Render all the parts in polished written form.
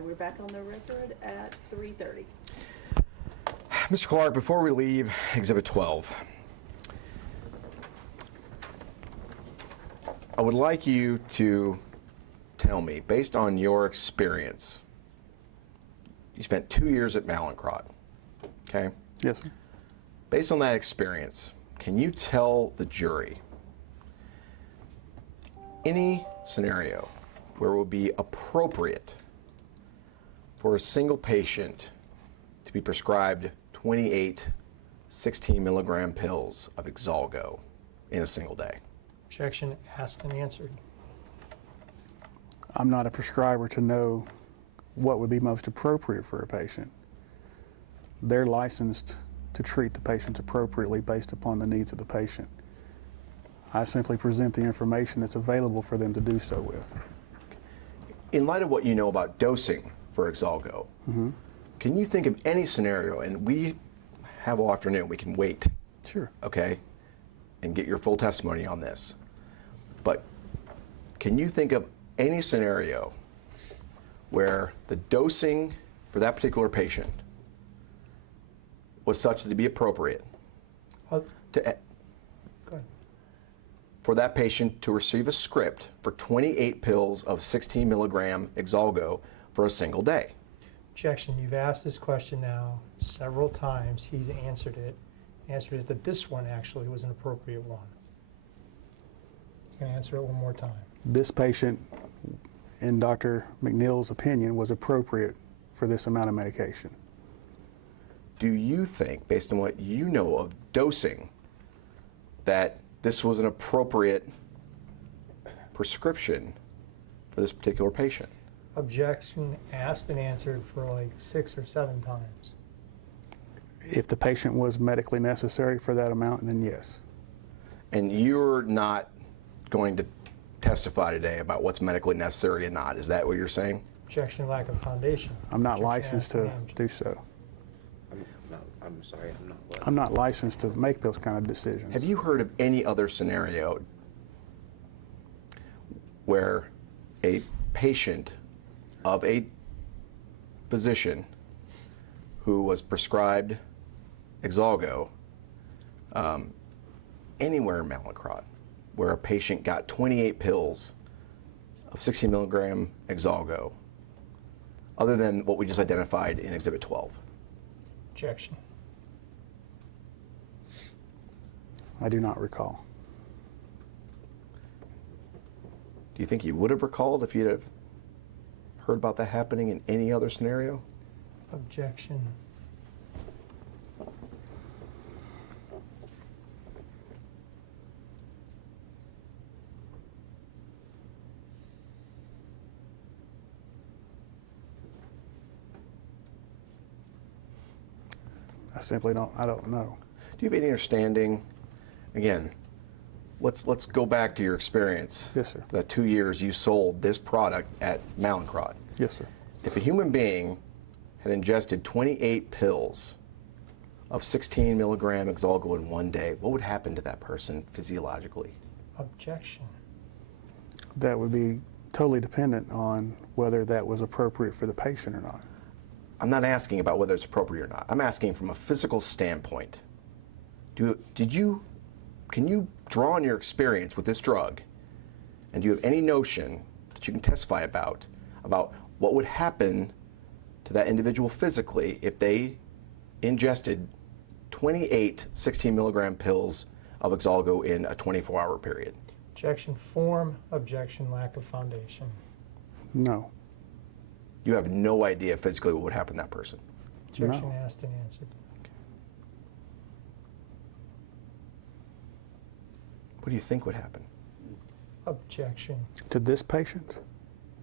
We're back on the record at 3:30. Mr. Clark, before we leave Exhibit 12, I would like you to tell me, based on your experience, you spent 2 years at Mallincrodt, okay? Yes, sir. Based on that experience, can you tell the jury any scenario where it would be appropriate for a single patient to be prescribed 28 16 milligram pills of Exalgo in a single day? Objection asked and answered. I'm not a prescriber to know what would be most appropriate for a patient. They're licensed to treat the patients appropriately based upon the needs of the patient. I simply present the information that's available for them to do so with. In light of what you know about dosing for Exalgo, can you think of any scenario, and we have all afternoon, we can wait, Sure. okay, and get your full testimony on this, but can you think of any scenario where the dosing for that particular patient was such to be appropriate Go ahead. for that patient to receive a script for 28 pills of 16 milligram Exalgo for a single day? Objection. You've asked this question now several times. He's answered it. Answered it that this one actually was an appropriate one. You can answer it one more time. This patient, in Dr. McNeil's opinion, was appropriate for this amount of medication. Do you think, based on what you know of dosing, that this was an appropriate prescription for this particular patient? Objection asked and answered for like 6 or 7 times. If the patient was medically necessary for that amount, then yes. And you're not going to testify today about what's medically necessary and not. Is that what you're saying? Objection, lack of foundation. I'm not Objection licensed asked to and answered. do so. I'm sorry, I'm not what? I'm not licensed to make those kind of decisions. Have you heard of any other scenario where a patient of a physician who was prescribed Exalgo anywhere in Mallincrodt, where a patient got 28 pills of 16 milligram Exalgo, other than what we just identified in Exhibit 12? Objection. I do not recall. Do you think you would have recalled if you'd have heard about that happening in any other scenario? Objection. I don't know. Do you have any understanding, again, let's go back to your experience. Yes, sir. The 2 years you sold this product at Mallincrodt. Yes, sir. If a human being had ingested 28 pills of 16 milligram Exalgo in one day, what would happen to that person physiologically? Objection. That would be totally dependent on whether that was appropriate for the patient or not. I'm not asking about whether it's appropriate or not. I'm asking from a physical standpoint. Can you draw on your experience with this drug, and do you have any notion that you can testify about what would happen to that individual physically if they ingested 28 16 milligram pills of Exalgo in a 24-hour period? Objection form. Objection lack of foundation. No. You have no idea physically what would happen to that person. Objection No. asked and answered. What do you think would happen Objection. To this patient?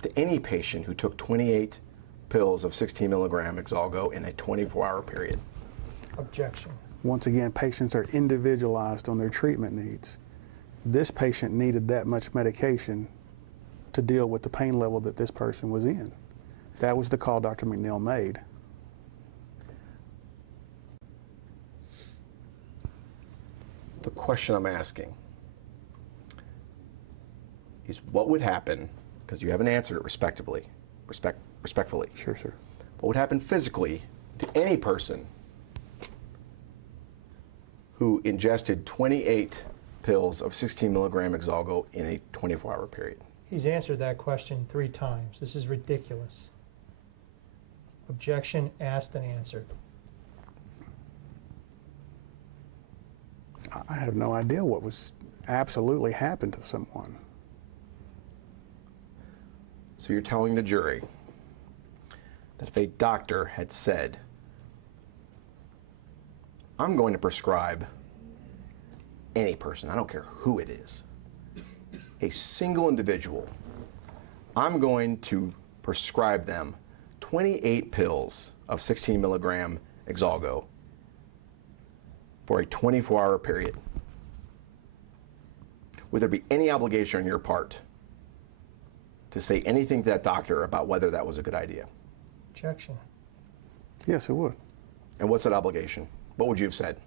to any patient who took 28 pills of 16 milligram Exalgo in a 24-hour period? Objection. Once again, patients are individualized on their treatment needs. This patient needed that much medication to deal with the pain level that this person was in. That was the call Dr. McNeil made. The question I'm asking is what would happen, because you haven't answered it respectively, respectfully. Sure, sir. What would happen physically to any person who ingested 28 pills of 16 milligram Exalgo in a 24-hour period? He's answered that question 3 times. This is ridiculous. Objection asked and answered. I have no idea what was absolutely happened to someone. So you're telling the jury that if a doctor had said, I'm going to prescribe any person, I don't care who it is, a single individual, I'm going to prescribe them 28 pills of 16 milligram Exalgo for a 24-hour period, would there be any obligation on your part to say anything to that doctor about whether that was a good idea? Objection. Yes, it would. And what's that obligation? What would you have said?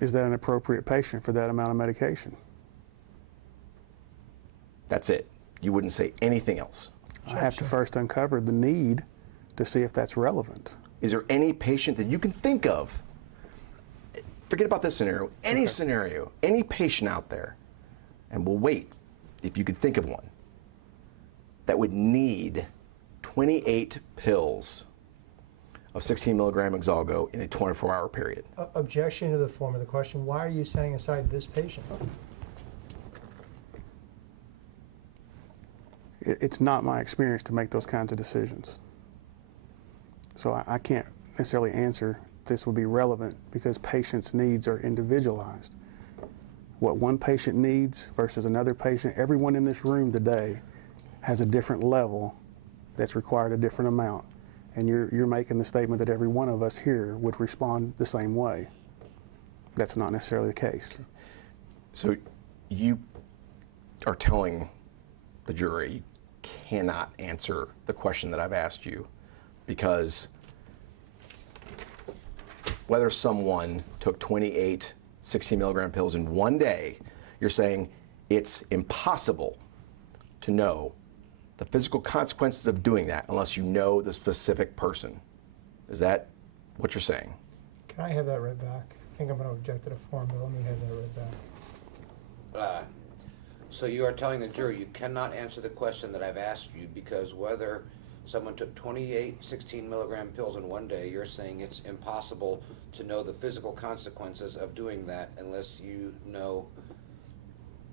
Is that an appropriate patient for that amount of medication? That's it. You wouldn't say anything else. I have to first uncover the need to see if that's relevant. Is there any patient that you can think of? Forget about this scenario. Any scenario, any patient out there, and we'll wait if you could think of one, that would need 28 pills of 16 milligram Exalgo in a 24-hour period. Objection to the form of the question. Why are you setting aside this patient? It's not my experience to make those kinds of decisions. So I can't necessarily answer this would be relevant because patients' needs are individualized. What one patient needs versus another patient, everyone in this room today has a different level that's required a different amount. And you're making the statement that every one of us here would respond the same way. That's not necessarily the case. So you are telling the jury you cannot answer the question that I've asked you because whether someone took 28 16 milligram pills in one day, you're saying it's impossible to know the physical consequences of doing that unless you know the specific person. Is that what you're saying? Can I have that read back? I think I'm going to object to the form, but let me have that read back. So you are telling the jury you cannot answer the question that I've asked you because whether someone took 28 16 milligram pills in one day, you're saying it's impossible to know the physical consequences of doing that unless you know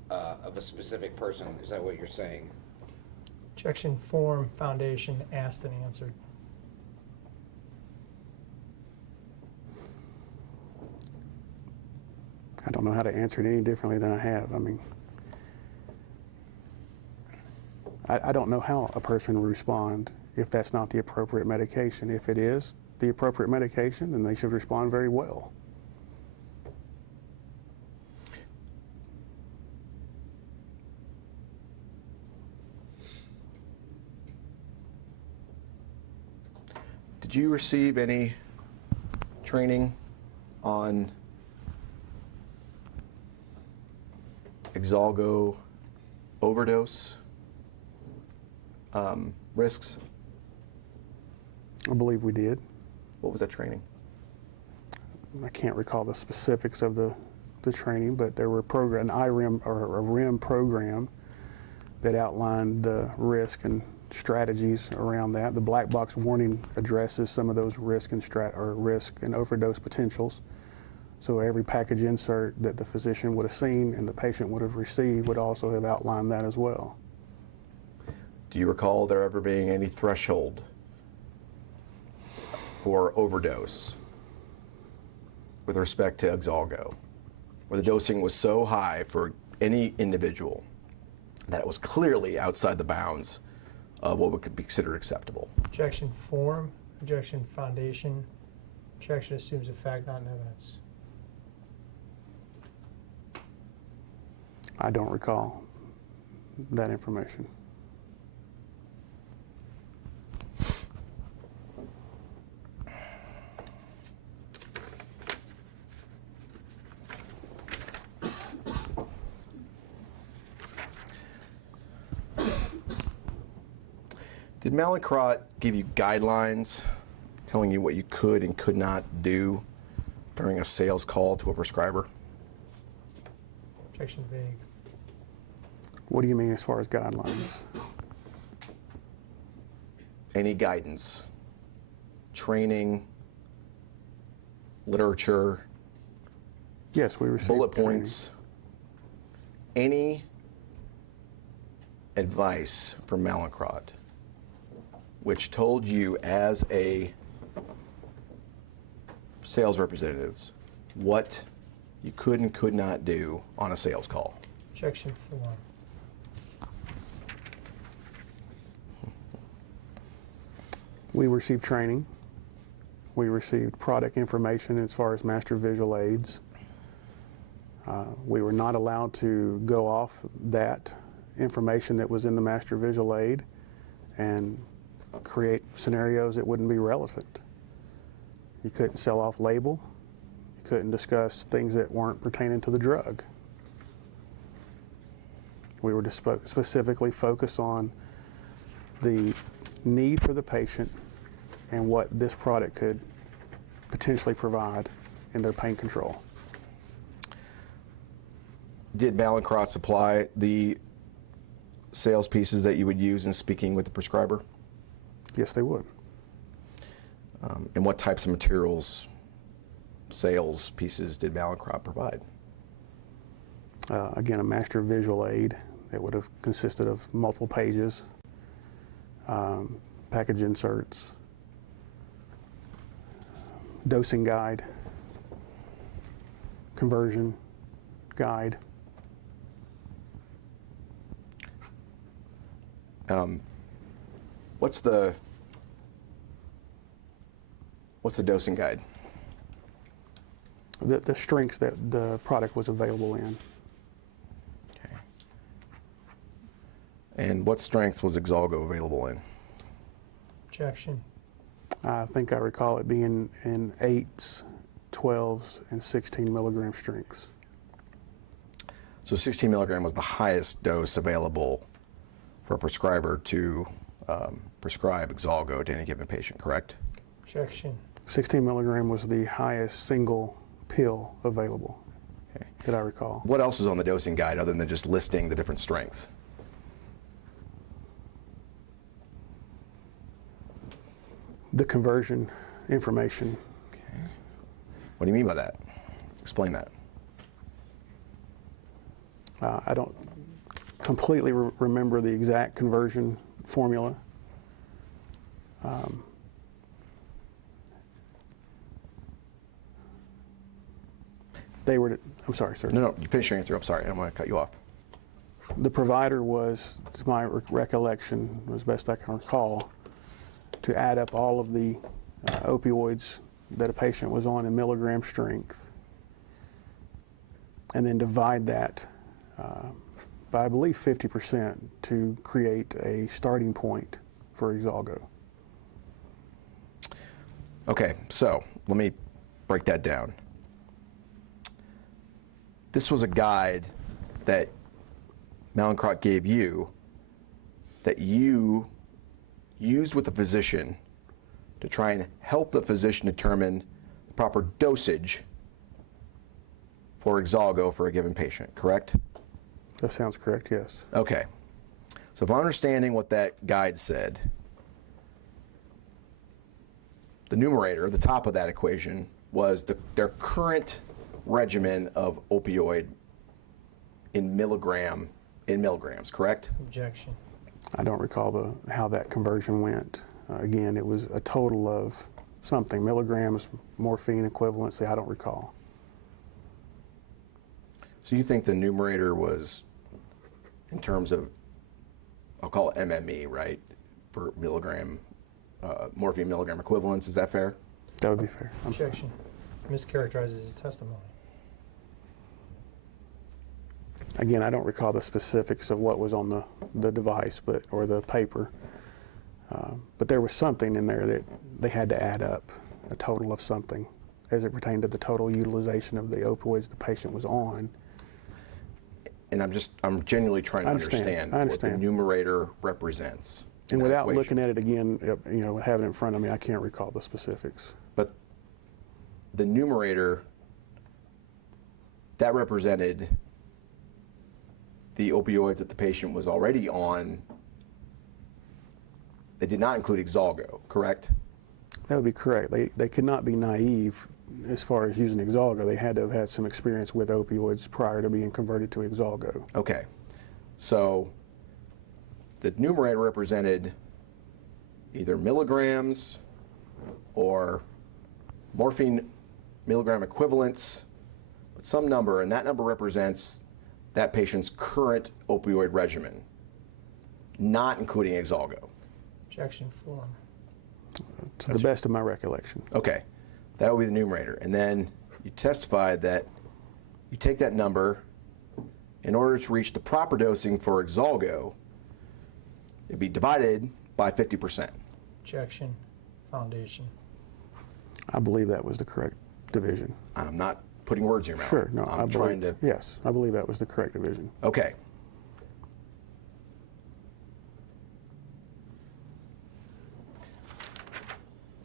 of a specific person. Is that what you're saying? Objection form, foundation, asked and answered. I don't know how to answer it any differently than I have. I mean, I don't know how a person will respond if that's not the appropriate medication. If it is the appropriate medication, then they should respond very well. Did you receive any training on Exalgo overdose risks? I believe we did. What was that training? I can't recall the specifics of the training, but there were an IREM or a REM program that outlined the risk and strategies around that. The black box warning addresses some of those risk and overdose potentials. So every package insert that the physician would have seen and the patient would have received would also have outlined that as well. Do you recall there ever being any threshold for overdose with respect to Exalgo, where the dosing was so high for any individual that it was clearly outside the bounds of what would be considered acceptable? Objection form, objection foundation, objection assumes a fact, not an evidence. I don't recall that information. Did Mallincrodt give you guidelines telling you what you could and could not do during a sales call to a prescriber? Objection vague. What do you mean as far as guidelines? Any guidance, training, literature, Yes, we received bullet training. points, any advice from Mallincrodt which told you as a sales representative what you could and could not do on a sales call? Objection 4. We received training. We received product information as far as master visual aids. We were not allowed to go off that information that was in the master visual aid and create scenarios that wouldn't be relevant. You couldn't sell off label. You couldn't discuss things that weren't pertaining to the drug. We were to specifically focus on the need for the patient and what this product could potentially provide in their pain control. Did Mallincrodt supply the sales pieces that you would use in speaking with the prescriber? Yes, they would. And what types of materials, sales pieces, did Mallincrodt provide? Again, a master visual aid that would have consisted of multiple pages, package inserts, dosing guide, conversion guide. What's the dosing guide? The strengths that the product was available in. Okay. And what strengths was Exalgo available in? Objection. I think I recall it being in 8s, 12s, and 16 milligram strengths. So 16 milligram was the highest dose available for a prescriber to prescribe Exalgo to any given patient, correct? Objection. 16 milligram was the highest single pill available, Okay. that I recall. What else is on the dosing guide other than just listing the different strengths? The conversion information. Okay. What do you mean by that? Explain that. I don't completely remember the exact conversion formula. They were, I'm sorry, sir. No, you finish your answer. I'm sorry, I don't want to cut you off. The provider was, to my recollection, as best I can recall, to add up all of the opioids that a patient was on in milligram strength, and then divide that by, I believe, 50% to create a starting point for Exalgo. Okay, so let me break that down. This was a guide that Mallincrodt gave you that you used with the physician to try and help the physician determine the proper dosage for Exalgo for a given patient, correct? That sounds correct, yes. Okay. So if I'm understanding what that guide said, the numerator, the top of that equation, was their current regimen of opioid in milligrams, correct? Objection. I don't recall how that conversion went. Again, it was a total of something, milligrams, morphine equivalency, I don't recall. So you think the numerator was in terms of, I'll call it MME, right? For milligram, morphine milligram equivalents, is that fair? That would be fair. I'm sorry. Objection. Mischaracterizes his testimony. Again, I don't recall the specifics of what was on the device, or the paper, but there was something in there that they had to add up, a total of something, as it pertained to the total utilization of the opioids the patient was on. And I'm genuinely trying to I understand. understand I what the understand. numerator represents. And that without equation. looking at it again, having it in front of me, I can't recall the specifics. But the numerator, that represented the opioids that the patient was already on. They did not include Exalgo, correct? That would be correct. They could not be naive as far as using Exalgo. They had to have had some experience with opioids prior to being converted to Exalgo. Okay. So the numerator represented either milligrams or morphine milligram equivalents, but some number, and that number represents that patient's current opioid regimen, not including Exalgo. Objection form. To the best of my recollection. Okay, that would be the numerator. And then you testified that you take that number, in order to reach the proper dosing for Exalgo, it'd be divided by 50%. Objection. Foundation. I believe that was the correct division. I'm not putting words in your mouth. Sure, no, I'm trying to. Yes, I believe that was the correct division. Okay.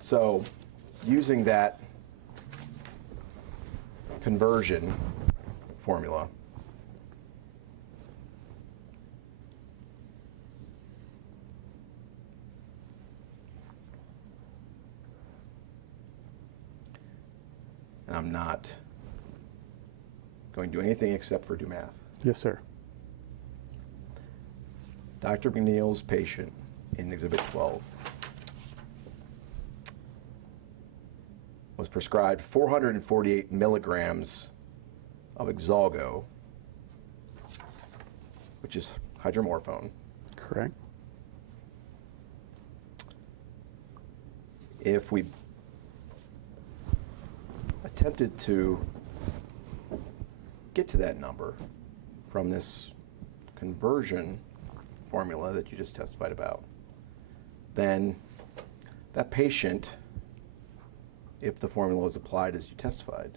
So, using that conversion formula, and I'm not going to do anything except for do math. Yes, sir. Dr. McNeil's patient in Exhibit 12 was prescribed 448 milligrams of Exalgo, which is hydromorphone. Correct. If we attempted to get to that number from this conversion formula that you just testified about, then that patient, if the formula was applied as you testified,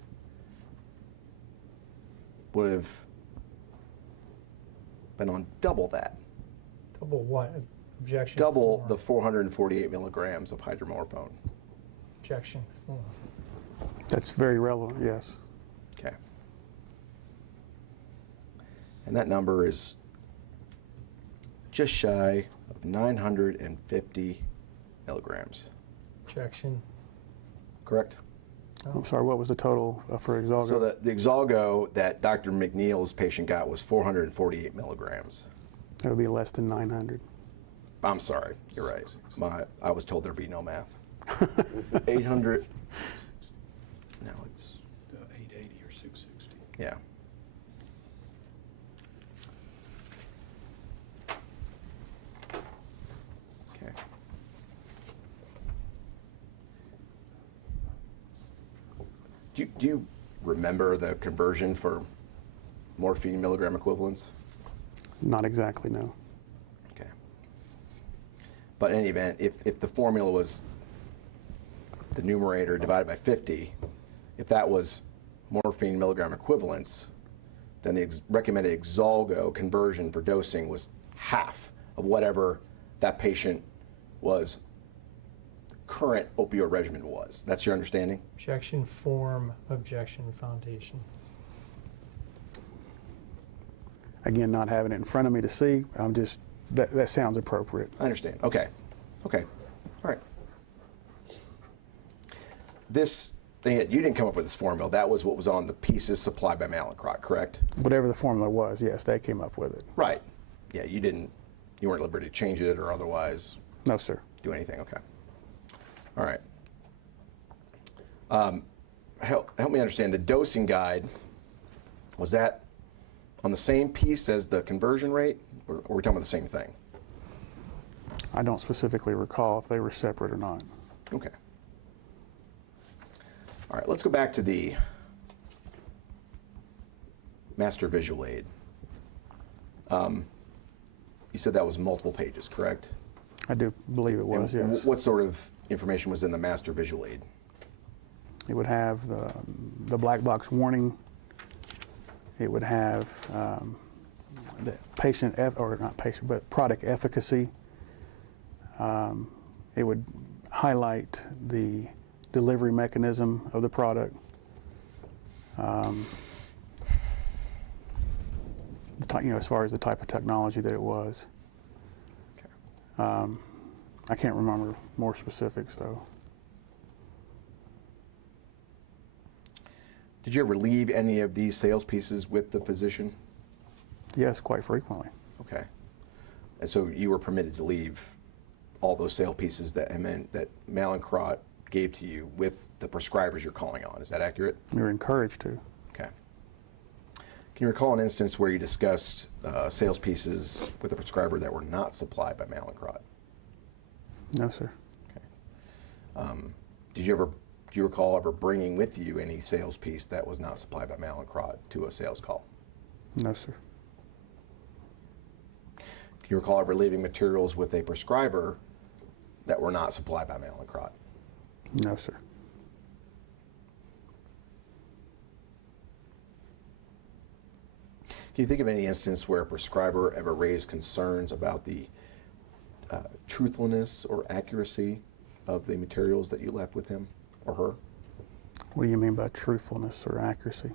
would have been on double that. Double what? Objection Double form. the 448 milligrams of hydromorphone. Objection form. That's very relevant, yes. Okay. And that number is just shy of 950 milligrams. Objection. Correct? I'm sorry, what was the total for Exalgo? So the Exalgo that Dr. McNeil's patient got was 448 milligrams. That would be less than 900. I'm sorry, you're right. I was told there'd be no math. 800. No, it's 880 or 660. yeah. Okay. Do you remember the conversion for morphine milligram equivalents? Not exactly, no. Okay. But in any event, if the formula was the numerator divided by 50, if that was morphine milligram equivalents, then the recommended Exalgo conversion for dosing was half of whatever that patient was current opioid regimen was. That's your understanding? Objection form. Objection foundation. Again, not having it in front of me to see, I'm just, that sounds appropriate. I understand. Okay. Okay. All right. This thing, you didn't come up with this formula. That was what was on the pieces supplied by Mallincrodt, correct? Whatever the formula was, yes, they came up with it. Right. Yeah, you weren't at liberty to change it or otherwise No, sir. do anything. Okay. All right. Help me understand. The dosing guide, was that on the same piece as the conversion rate, or are we talking about the same thing? I don't specifically recall if they were separate or not. Okay. All right, let's go back to the master visual aid. You said that was multiple pages, correct? I do believe it was, And yes. what sort of information was in the master visual aid? It would have the black box warning. It would have the product efficacy. It would highlight the delivery mechanism of the product, as far as the type of technology that it was. I can't remember more specifics though. Did you ever leave any of these sales pieces with the physician? Yes, quite frequently. Okay. And so you were permitted to leave all those sale pieces that Mallincrodt gave to you with the prescribers you're calling on. Is that accurate? You're encouraged to. Okay. Can you recall an instance where you discussed sales pieces with a prescriber that were not supplied by Mallincrodt? No, sir. Okay. Do you recall ever bringing with you any sales piece that was not supplied by Mallincrodt to a sales call? No, sir. Can you recall ever leaving materials with a prescriber that were not supplied by Mallincrodt? No, sir. Can you think of any instance where a prescriber ever raised concerns about the truthfulness or accuracy of the materials that you left with him or her? What do you mean by truthfulness or accuracy?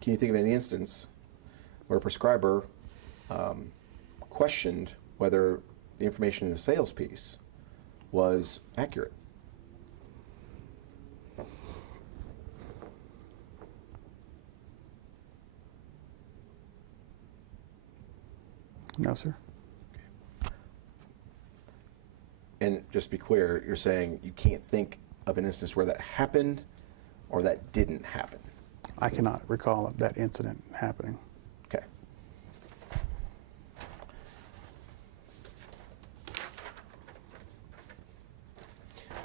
Can you think of any instance where a prescriber questioned whether the information in the sales piece was accurate? No, sir. And just to be clear, you're saying you can't think of an instance where that happened or that didn't happen? I cannot recall that incident happening. Okay.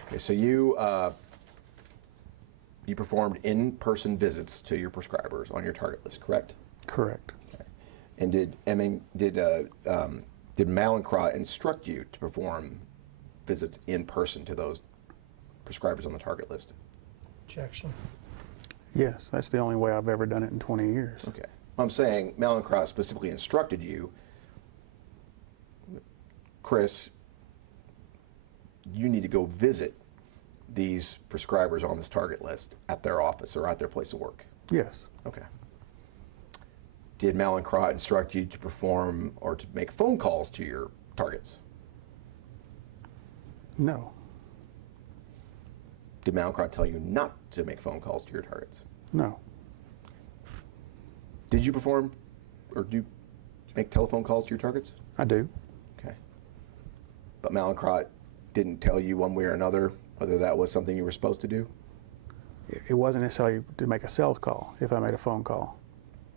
Okay, so you performed in-person visits to your prescribers on your target list, correct? Correct. Okay. And did Mallincrodt instruct you to perform visits in person to those prescribers on the target list? Objection. Yes, that's the only way I've ever done it in 20 years. Okay. I'm saying Mallincrodt specifically instructed you, Chris, you need to go visit these prescribers on this target list at their office or at their place of work. Yes. Okay. Did Mallincrodt instruct you to perform or to make phone calls to your targets? No. Did Mallincrodt tell you not to make phone calls to your targets? No. Did you perform or do you make telephone calls to your targets? I do. Okay. But Mallincrodt didn't tell you one way or another whether that was something you were supposed to do? It wasn't necessarily to make a sales call if I made a phone call.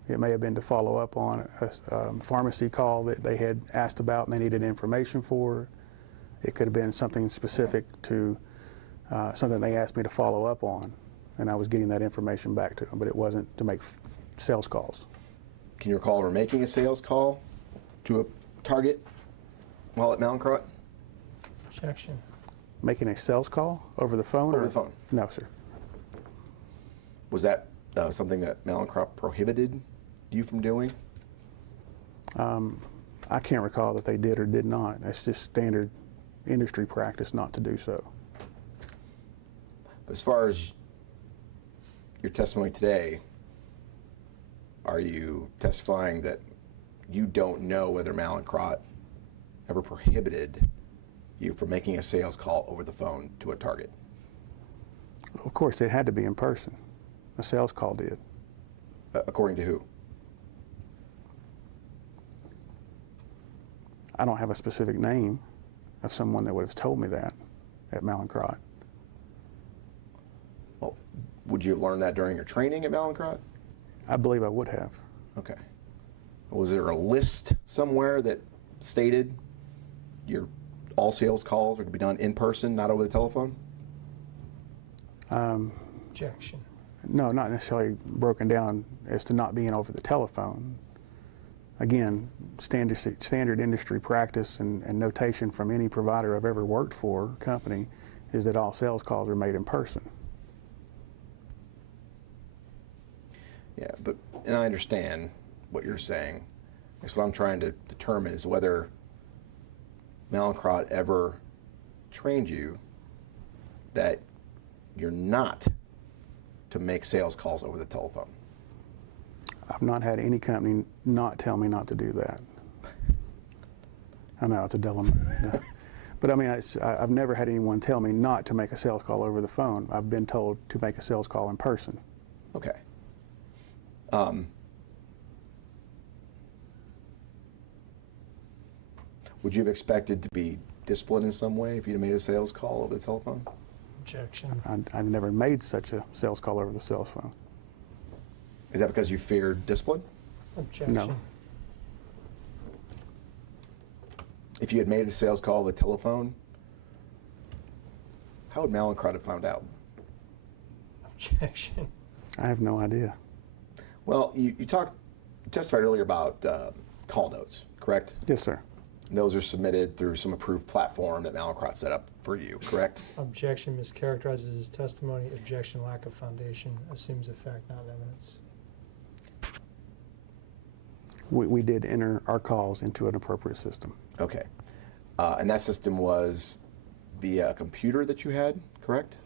It may have been to follow up on a pharmacy call that they had asked about and they needed information for. It could have been something specific to something they asked me to follow up on, and I was getting that information back to them, but it wasn't to make sales calls. Can you recall ever making a sales call to a target while at Mallincrodt? Objection. Making a sales call over the phone? Over the phone. No, sir. Was that something that Mallincrodt prohibited you from doing? I can't recall that they did or did not. That's just standard industry practice not to do so. As far as your testimony today, are you testifying that you don't know whether Mallincrodt ever prohibited you from making a sales call over the phone to a target? Of course, it had to be in person. A sales call did. According to who? I don't have a specific name of someone that would have told me that at Mallincrodt. Well, would you have learned that during your training at Mallincrodt? I believe I would have. Okay. Was there a list somewhere that stated all sales calls are to be done in person, not over the telephone? Objection. No, not necessarily broken down as to not being over the telephone. Again, standard industry practice and notation from any provider I've ever worked for, company, is that all sales calls are made in person. Yeah, and I understand what you're saying. I guess what I'm trying to determine is whether Mallincrodt ever trained you that you're not to make sales calls over the telephone? I've not had any company not tell me not to do that. I know it's a dilemma. But I mean, I've never had anyone tell me not to make a sales call over the phone. I've been told to make a sales call in person. Okay. Would you have expected to be disciplined in some way if you'd made a sales call over the telephone? Objection. I've never made such a sales call over the cell phone. Is that because you feared discipline? Objection. No. If you had made a sales call over the telephone, how would Mallincrodt have found out? Objection. I have no idea. Well, you testified earlier about call notes, correct? Yes, sir. And those are submitted through some approved platform that Mallincrodt set up for you, correct? Objection mischaracterizes his testimony. Objection, lack of foundation, assumes a fact, not evidence. We did enter our calls into an appropriate system. Okay. And that system was via a computer that you had, correct?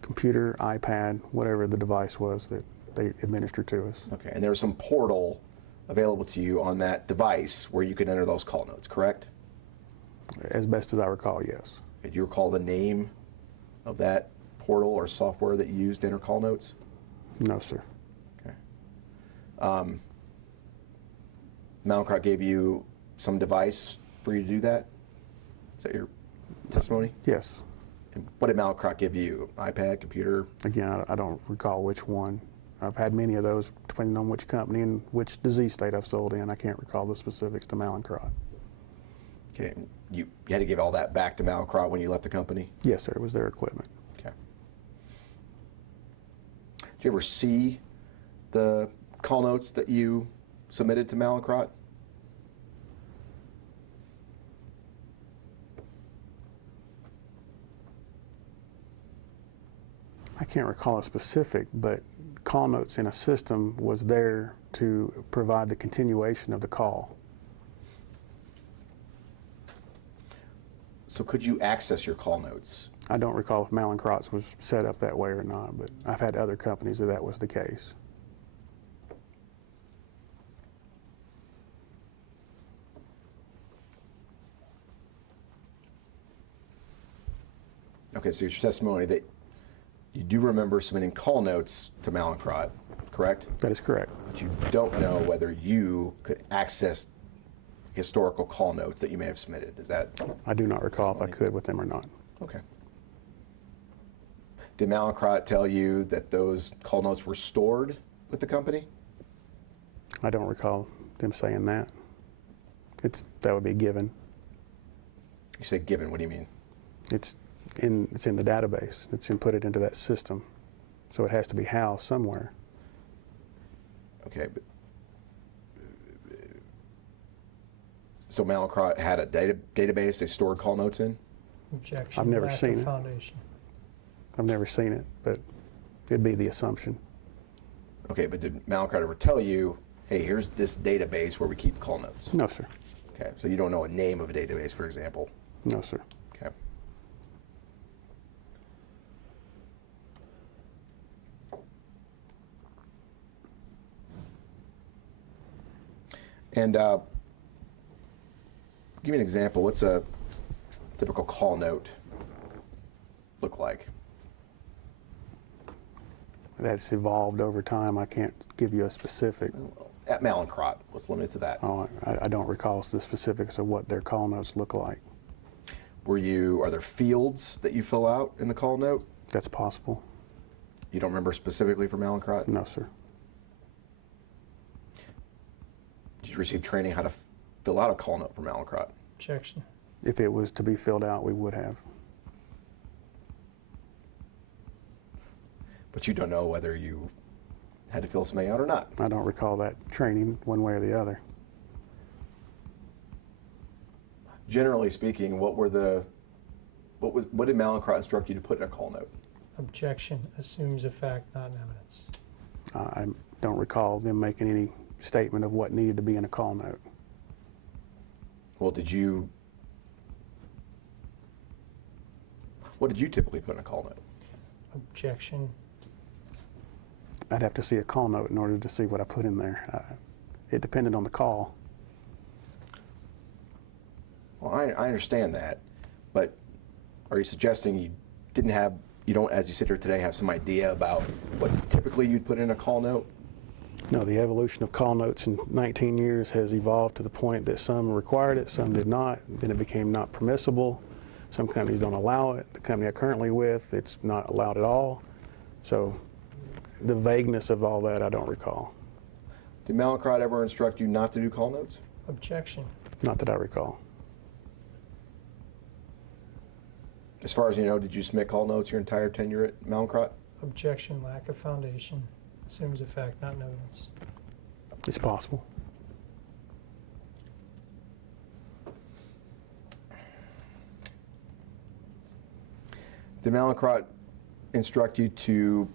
Computer, iPad, whatever the device was that they administered to us. Okay. And there was some portal available to you on that device where you could enter those call notes, correct? As best as I recall, yes. Do you recall the name of that portal or software that you used to enter call notes? No, sir. Okay. Mallincrodt gave you some device for you to do that? Is that your testimony? Yes. And what did Mallincrodt give you? iPad, computer? Again, I don't recall which one. I've had many of those, depending on which company and which disease state I've sold in. I can't recall the specifics to Mallincrodt. Okay. You had to give all that back to Mallincrodt when you left the company? Yes, sir. It was their equipment. Okay. Did you ever see the call notes that you submitted to Mallincrodt? I can't recall a specific, but call notes in a system was there to provide the continuation of the call. So could you access your call notes? I don't recall if Mallincrodt's was set up that way or not, but I've had other companies that was the case. Okay, so your testimony that you do remember submitting call notes to Mallincrodt, correct? That is correct. But you don't know whether you could access historical call notes that you may have submitted. Is that? I do not recall if I could with them or not. Okay. Did Mallincrodt tell you that those call notes were stored with the company? I don't recall them saying that. That would be given. You say given, what do you mean? It's in the database. It's inputted into that system. So it has to be housed somewhere. Okay, but so Mallincrodt had a database they stored call notes in? Objection, I've never lack seen of it. foundation. I've never seen it, but it'd be the assumption. Okay, but did Mallincrodt ever tell you, hey, here's this database where we keep call notes? No, sir. Okay, so you don't know a name of a database, for example? No, sir. Okay. And give me an example. What's a typical call note look like? That's evolved over time. I can't give you a specific. At Mallincrodt, let's limit it to that. Oh, I don't recall the specifics of what their call notes look like. Are there fields that you fill out in the call note? That's possible. You don't remember specifically for Mallincrodt? No, sir. Did you receive training how to fill out a call note for Mallincrodt? Objection. If it was to be filled out, we would have. But you don't know whether you had to fill something out or not. I don't recall that training one way or the other. Generally speaking, what did Mallincrodt instruct you to put in a call note? Objection, assumes a fact, not an evidence. I don't recall them making any statement of what needed to be in a call note. Well, did you What did you typically put in a call note? Objection. I'd have to see a call note in order to see what I put in there. It depended on the call. Well, I understand that, but are you suggesting you don't, as you sit here today, have some idea about what typically you'd put in a call note? No, the evolution of call notes in 19 years has evolved to the point that some required it, some did not. Then it became not permissible. Some companies don't allow it. The company I'm currently with, it's not allowed at all. So the vagueness of all that, I don't recall. Did Mallincrodt ever instruct you not to do call notes? Objection. Not that I recall. As far as you know, did you submit call notes your entire tenure at Mallincrodt? Objection. Lack of foundation. Assumes a fact, not notice. It's possible. Did Mallincrodt instruct you to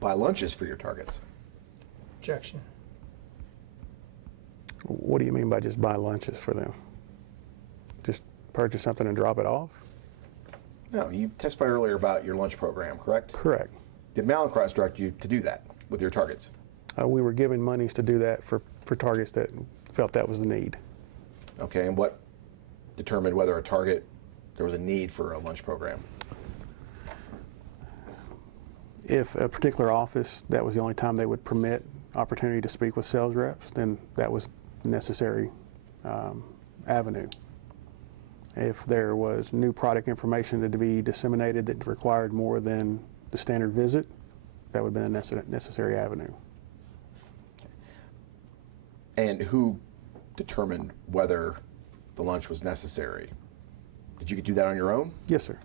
buy lunches for your targets? Objection. What do you mean by just buy lunches for them? Just purchase something and drop it off? No, you testified earlier about your lunch program, correct? Correct. Did Mallincrodt instruct you to do that with your targets? We were given monies to do that for targets that felt that was the need. Okay, and what determined whether there was a need for a lunch program? If a particular office, that was the only time they would permit opportunity to speak with sales reps, then that was necessary avenue. If there was new product information to be disseminated that required more than the standard visit, that would have been a necessary avenue. And who determined whether the lunch was necessary? Did you do that on your own? Yes, sir.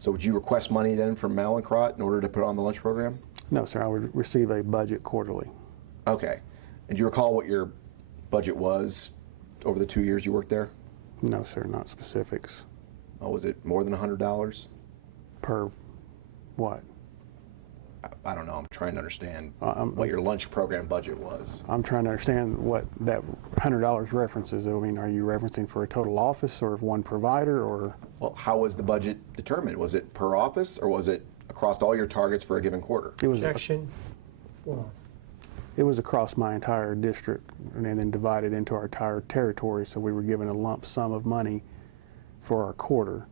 So would you request money then from Mallincrodt in order to put on the lunch program? No, sir. I would receive a budget quarterly. Okay. And do you recall what your budget was over the 2 years you worked there? No, sir. Not specifics. Oh, was it more than $100? Per what? I don't know. I'm trying to understand I'm- what your lunch program budget was. I'm trying to understand what that $100 references. I mean, are you referencing for a total office or one provider or? Well, how was the budget determined? Was it per office or was it across all your targets for a given quarter? It was. Objection. Form. It was across my entire district and then divided into our entire territory, so we were given a lump sum of money for our quarter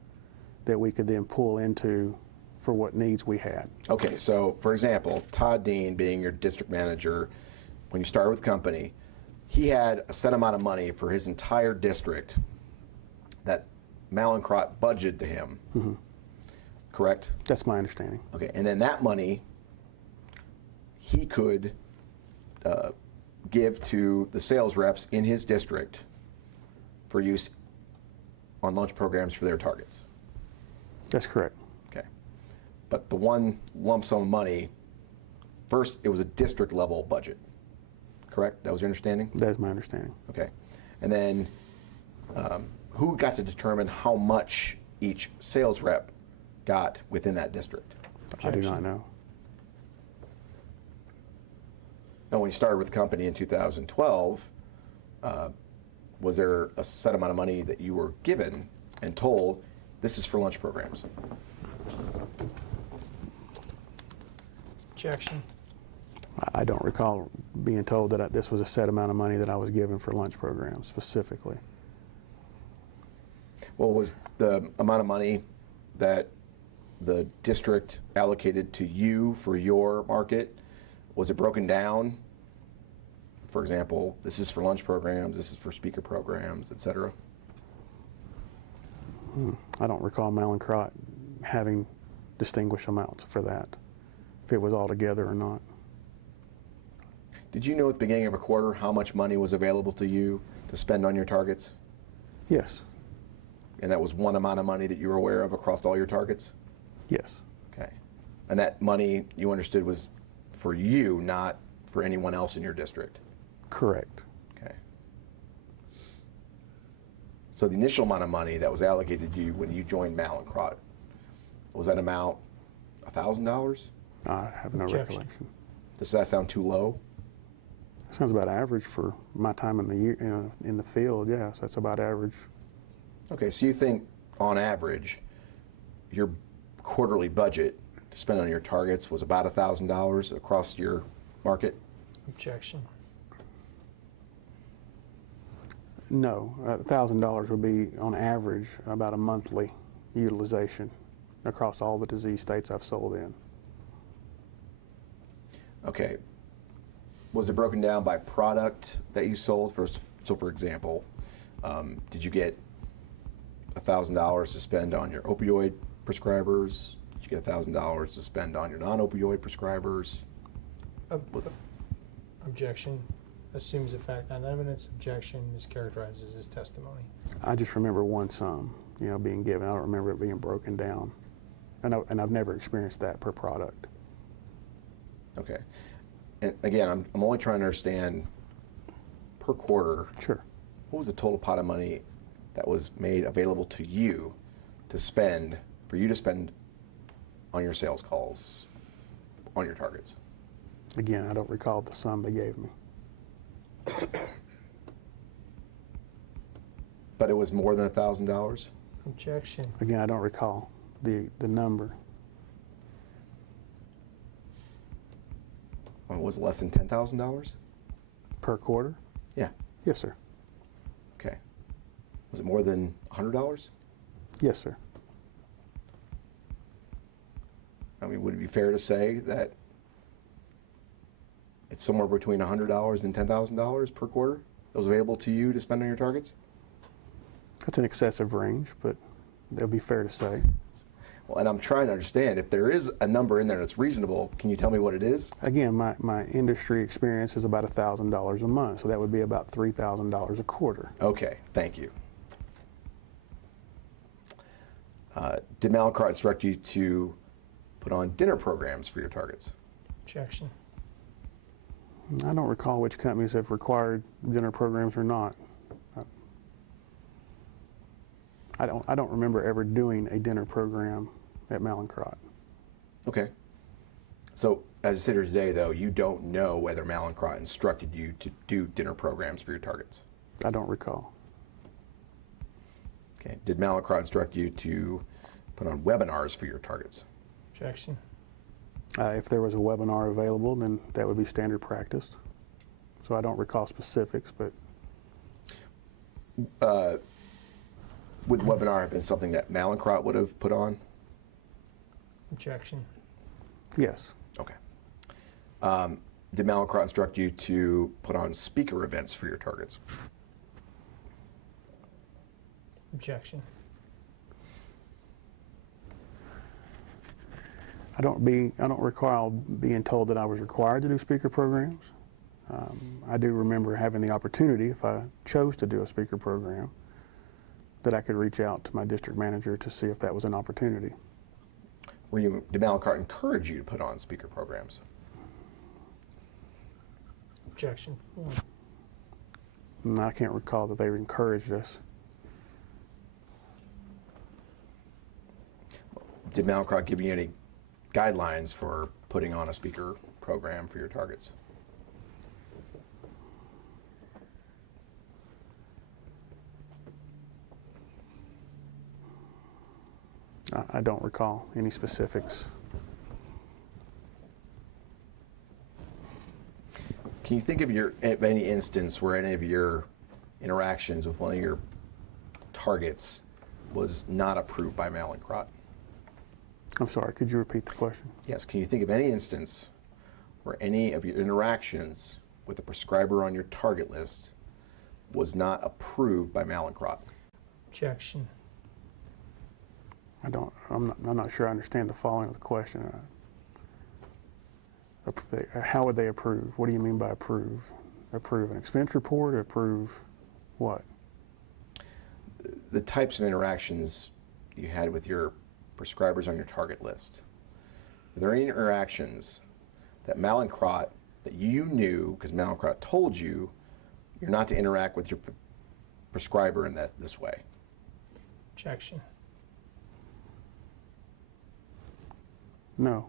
that we could then pull into for what needs we had. Okay, so for example, Todd Dean being your district manager, when you started with the company, he had a set amount of money for his entire district that Mallincrodt budgeted to him, correct? That's my understanding. Okay, and then that money he could give to the sales reps in his district for use on lunch programs for their targets. That's correct. Okay, but the one lump sum of money, first it was a district level budget, correct? That was your understanding? That is my understanding. Okay, and then who got to determine how much each sales rep got within that district? I do not know. And when you started with the company in 2012, was there a set amount of money that you were given and told, this is for lunch programs? Objection. I don't recall being told that this was a set amount of money that I was given for lunch programs specifically. Well, was the amount of money that the district allocated to you for your market, was it broken down? For example, this is for lunch programs, this is for speaker programs, et cetera? I don't recall Mallincrodt having distinguished amounts for that, if it was all together or not. Did you know at the beginning of a quarter how much money was available to you to spend on your targets? Yes. And that was one amount of money that you were aware of across all your targets? Yes. Okay. And that money you understood was for you, not for anyone else in your district? Correct. Okay. So the initial amount of money that was allocated to you when you joined Mallincrodt, was that amount $1,000? I have no Objection. recollection. Does that sound too low? Sounds about average for my time in the year, in the field. Yes, that's about average. Okay, so you think on average your quarterly budget to spend on your targets was about $1,000 across your market? Objection. No, $1,000 would be on average about a monthly utilization across all the disease states I've sold in. Okay. Was it broken down by product that you sold? So for example, did you get $1,000 to spend on your opioid prescribers? Did you get $1,000 to spend on your non-opioid prescribers? Objection. Assumes a fact, not evidence. Objection mischaracterizes his testimony. I just remember one sum, being given. I don't remember it being broken down. And I've never experienced that per product. Okay. And again, I'm only trying to understand per quarter. Sure. What was the total pot of money that was made available to you to spend, for you to spend on your sales calls, on your targets? Again, I don't recall the sum they gave me. But it was more than $1,000? Objection. Again, I don't recall the number. Was it less than $10,000? Per quarter? Yeah. Yes, sir. Okay. Was it more than $100? Yes, sir. I mean, would it be fair to say that it's somewhere between $100 and $10,000 per quarter that was available to you to spend on your targets? That's an excessive range, but that would be fair to say. Well, and I'm trying to understand, if there is a number in there that's reasonable, can you tell me what it is? Again, my industry experience is about $1,000 a month, so that would be about $3,000 a quarter. Okay, thank you. Did Mallincrodt instruct you to put on dinner programs for your targets? Objection. I don't recall which companies have required dinner programs or not. I don't remember ever doing a dinner program at Mallincrodt. Okay. So, as you sit here today, though, you don't know whether Mallincrodt instructed you to do dinner programs for your targets? I don't recall. Okay. Did Mallincrodt instruct you to put on webinars for your targets? Objection. If there was a webinar available, then that would be standard practice. So I don't recall specifics, but Would the webinar have been something that Mallincrodt would have put on? Objection. yes. Okay. Did Mallincrodt instruct you to put on speaker events for your targets? Objection. I don't recall being told that I was required to do speaker programs. I do remember having the opportunity, if I chose to do a speaker program, that I could reach out to my district manager to see if that was an opportunity. Did Mallincrodt encourage you to put on speaker programs? Objection. I can't recall that they encouraged us. Did Mallincrodt give you any guidelines for putting on a speaker program for your targets? I don't recall any specifics. Can you think of any instance where any of your interactions with one of your targets was not approved by Mallincrodt? I'm sorry, could you repeat the question? Yes. Can you think of any instance where any of your interactions with a prescriber on your target list was not approved by Mallincrodt? Objection. I'm not sure I understand the following of the question. How would they approve? What do you mean by approve? Approve an expense report or approve what? The types of interactions you had with your prescribers on your target list. Were there any interactions that Mallincrodt, that you knew, because Mallincrodt told you, you're not to interact with your prescriber in this way? Objection. No.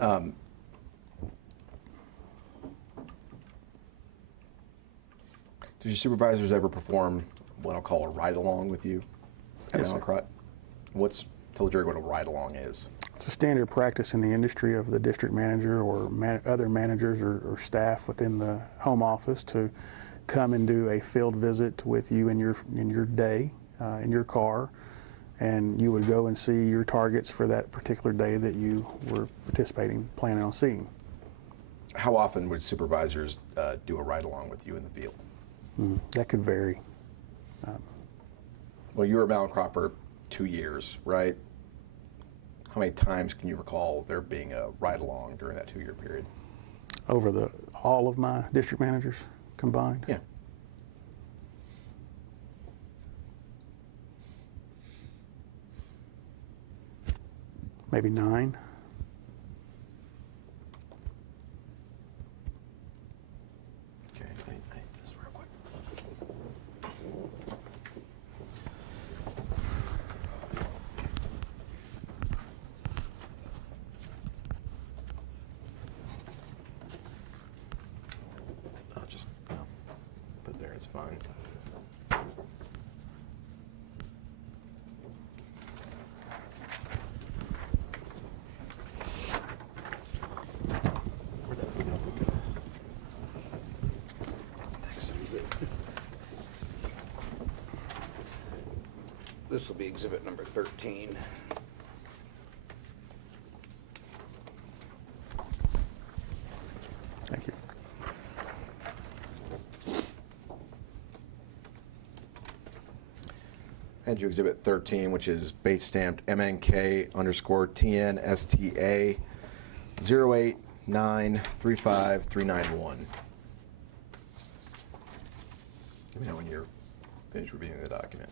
Did your supervisors ever perform what I'll call a ride-along with you at Yes, sir. Mallincrodt? Tell the jury what a ride-along is. It's a standard practice in the industry of the district manager or other managers or staff within the home office to come and do a field visit with you in your day, in your car, and you would go and see your targets for that particular day that you were planning on seeing. How often would supervisors do a ride-along with you in the field? That could vary. Well, you were at Mallincrodt for 2 years, right? How many times can you recall there being a ride-along during that 2-year period? Over all of my district managers combined? Yeah. Maybe 9. Okay, I need this real quick. I'll just put there, it's fine. Where'd that go? Thanks. This will be exhibit number 13. Thank you. And you exhibit 13, which is base stamped MNK_TNSTA 089353991. Let me know when you're finished reviewing the document.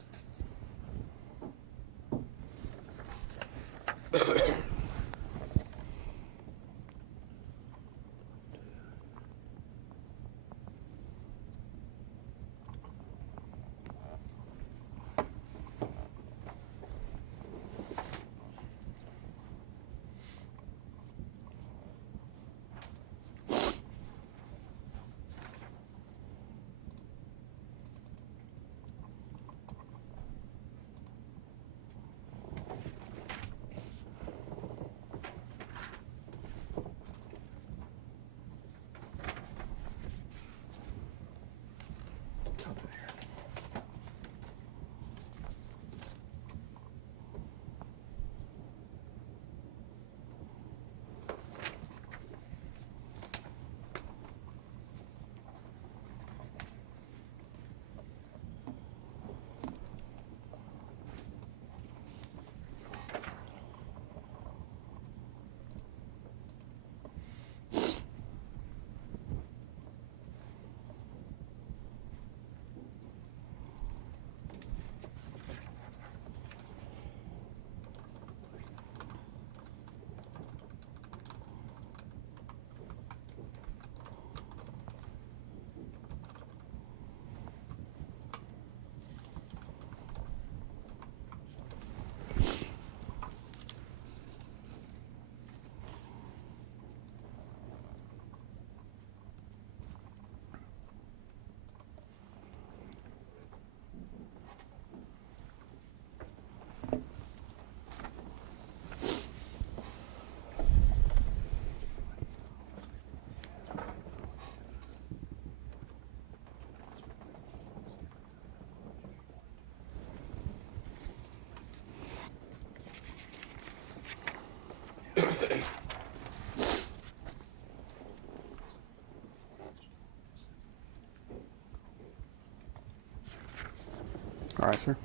All right, sir.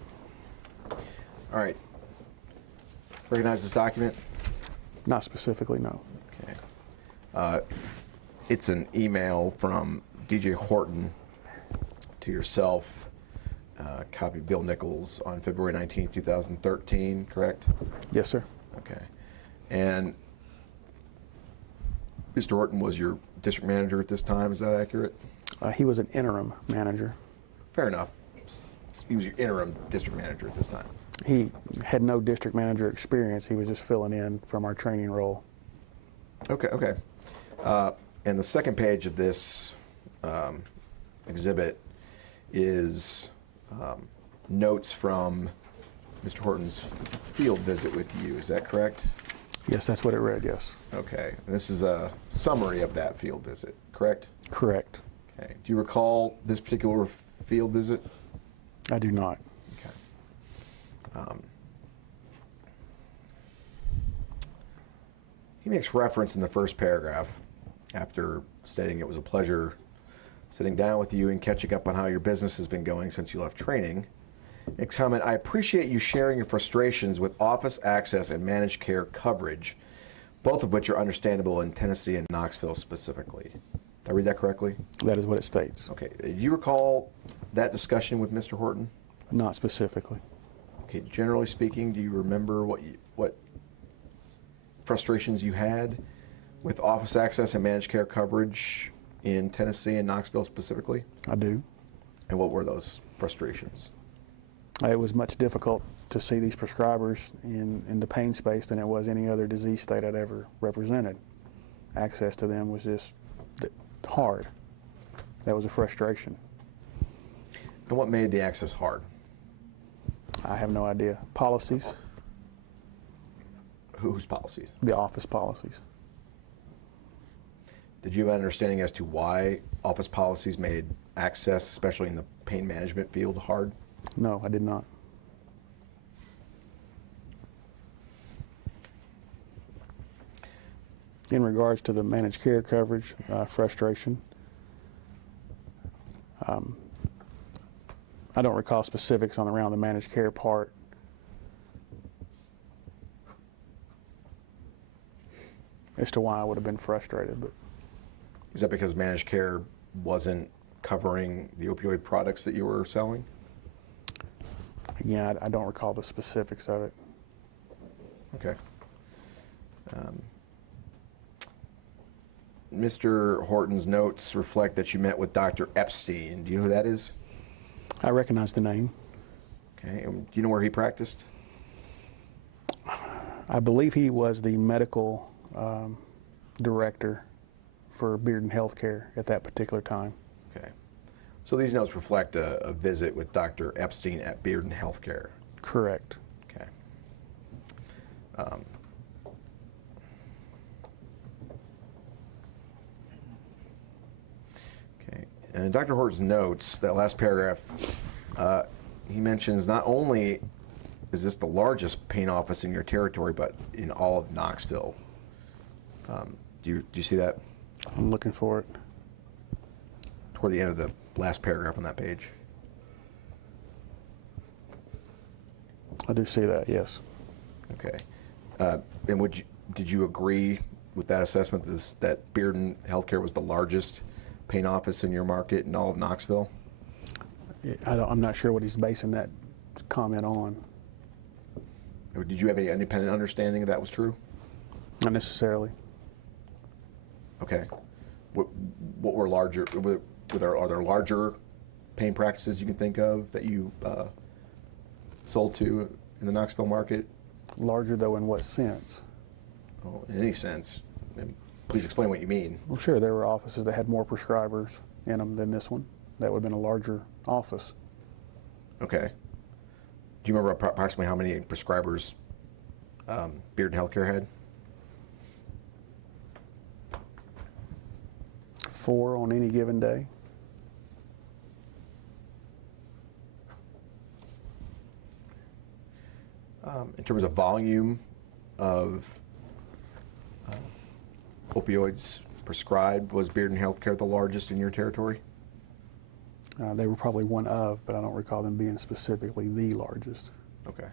All right. Recognize this document? Not specifically, no. Okay. It's an email from DJ Horton to yourself, copy Bill Nichols on February 19th, 2013, correct? Yes, sir. Okay. And Mr. Horton was your district manager at this time, is that accurate? He was an interim manager. Fair enough. He was your interim district manager at this time. He had no district manager experience. He was just filling in from our training role. Okay, okay. And the second page of this exhibit is notes from Mr. Horton's field visit with you. Is that correct? Yes, that's what it read, yes. Okay. And this is a summary of that field visit, correct? Correct. Okay. Do you recall this particular field visit? I do not. Okay. He makes reference in the first paragraph, after stating it was a pleasure sitting down with you and catching up on how your business has been going since you left training. Makes comment, I appreciate you sharing your frustrations with office access and managed care coverage, both of which are understandable in Tennessee and Knoxville specifically. Did I read that correctly? That is what it states. Okay. Do you recall that discussion with Mr. Horton? Not specifically. Okay. Generally speaking, do you remember what frustrations you had with office access and managed care coverage in Tennessee and Knoxville specifically? I do. And what were those frustrations? It was much difficult to see these prescribers in the pain space than it was any other disease state I'd ever represented. Access to them was just hard. That was a frustration. And what made the access hard? I have no idea. Policies, Whose policies? the office policies. Did you have an understanding as to why office policies made access, especially in the pain management field, hard? No, I did not. In regards to the managed care coverage frustration, I don't recall specifics on around the managed care part. As to why I would have been frustrated, but Is that because managed care wasn't covering the opioid products that you were selling? again, I don't recall the specifics of it. Okay. Mr. Horton's notes reflect that you met with Dr. Epstein. Do you know who that is? I recognize the name. Okay. And do you know where he practiced? I believe he was the medical director for Bearden Healthcare at that particular time. Okay. So these notes reflect a visit with Dr. Epstein at Bearden Healthcare. Correct. Okay. Okay. And in Dr. Horton's notes, that last paragraph, he mentions not only is this the largest pain office in your territory, but in all of Knoxville. Do you see that I'm looking for it. toward the end of the last paragraph on that page? I do see that, yes. Okay. And did you agree with that assessment that Bearden Healthcare was the largest pain office in your market in all of Knoxville? I'm not sure what he's basing that comment on. Or did you have any independent understanding that was true? Not necessarily. Okay. What were larger? Are there larger pain practices you can think of that you sold to in the Knoxville market? Larger, though, in what sense? Oh, in any sense. And please explain what you mean. Well, sure, there were offices that had more prescribers in them than this one. That would have been a larger office. Okay. Do you remember approximately how many prescribers Bearden Healthcare had? 4 on any given day. In terms of volume of opioids prescribed, was Bearden Healthcare the largest in your territory? They were probably one of, but I don't recall them being specifically the largest. Okay.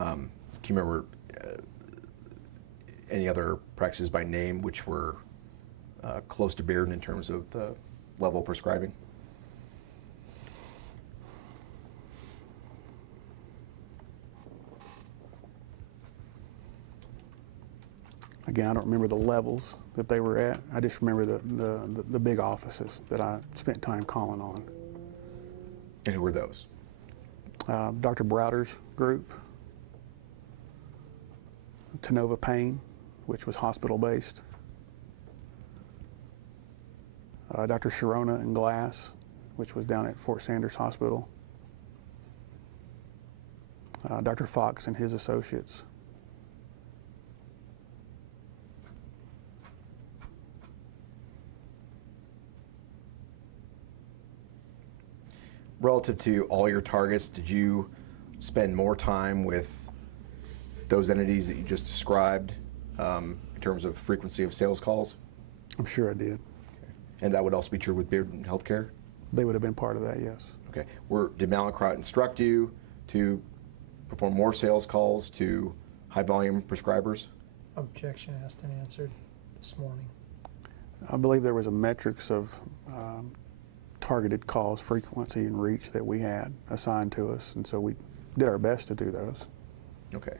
Do you remember any other practices by name which were close to Bearden in terms of the level of prescribing? Again, I don't remember the levels that they were at. I just remember the big offices that I spent time calling on. And who were those? Dr. Browder's group, Tenova Pain, which was hospital-based. Dr. Sharona and Glass, which was down at Fort Sanders Hospital. Dr. Fox and his associates. Relative to all your targets, did you spend more time with those entities that you just described in terms of frequency of sales calls? I'm sure I did. And that would also be true with Bearden Healthcare? They would have been part of that, yes. Okay. Did Mallincrodt instruct you to perform more sales calls to high volume prescribers? Objection asked and answered this morning. I believe there was a metrics of targeted calls, frequency and reach that we had assigned to us, and so we did our best to do those. Okay.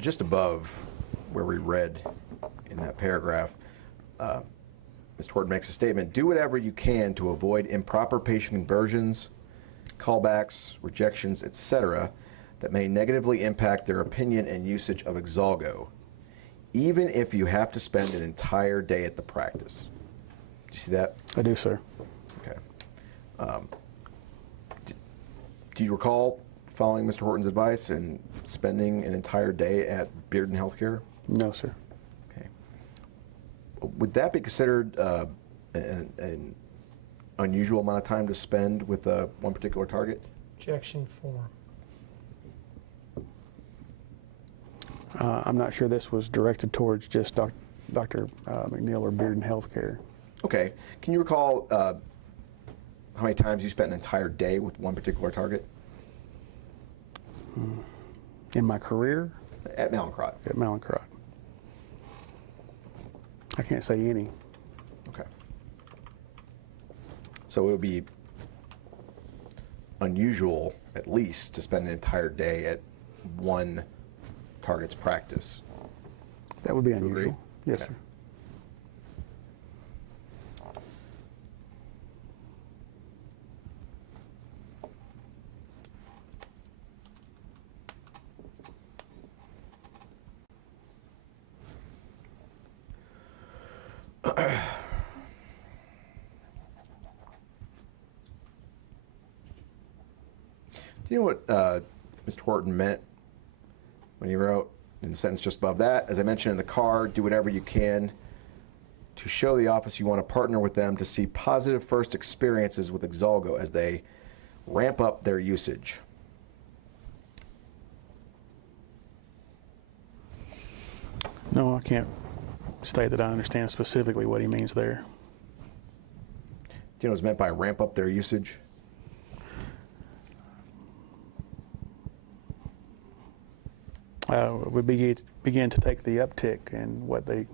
Just above where we read in that paragraph, Mr. Horton makes a statement, do whatever you can to avoid improper patient conversions, callbacks, rejections, etc., that may negatively impact their opinion and usage of Exalgo, even if you have to spend an entire day at the practice. Do you see that? I do, sir. Okay. Do you recall following Mr. Horton's advice and spending an entire day at Bearden Healthcare? No, sir. Okay. Would that be considered an unusual amount of time to spend with one particular target? Objection form. I'm not sure this was directed towards just Dr. McNeil or Bearden Healthcare. Okay. Can you recall how many times you spent an entire day with one particular target? In my career? At Mallincrodt. At Mallincrodt. I can't say any. Okay. So it would be unusual, at least, to spend an entire day at one target's practice. That would be Do you agree? unusual. Yes, Okay. sir. Do you know what Mr. Horton meant when he wrote in the sentence just above that? As I mentioned in the car, do whatever you can to show the office you want to partner with them to see positive first experiences with Exalgo as they ramp up their usage. No, I can't state that I understand specifically what he means there. Do you know what's meant by ramp up their usage? We begin to take the uptick in what they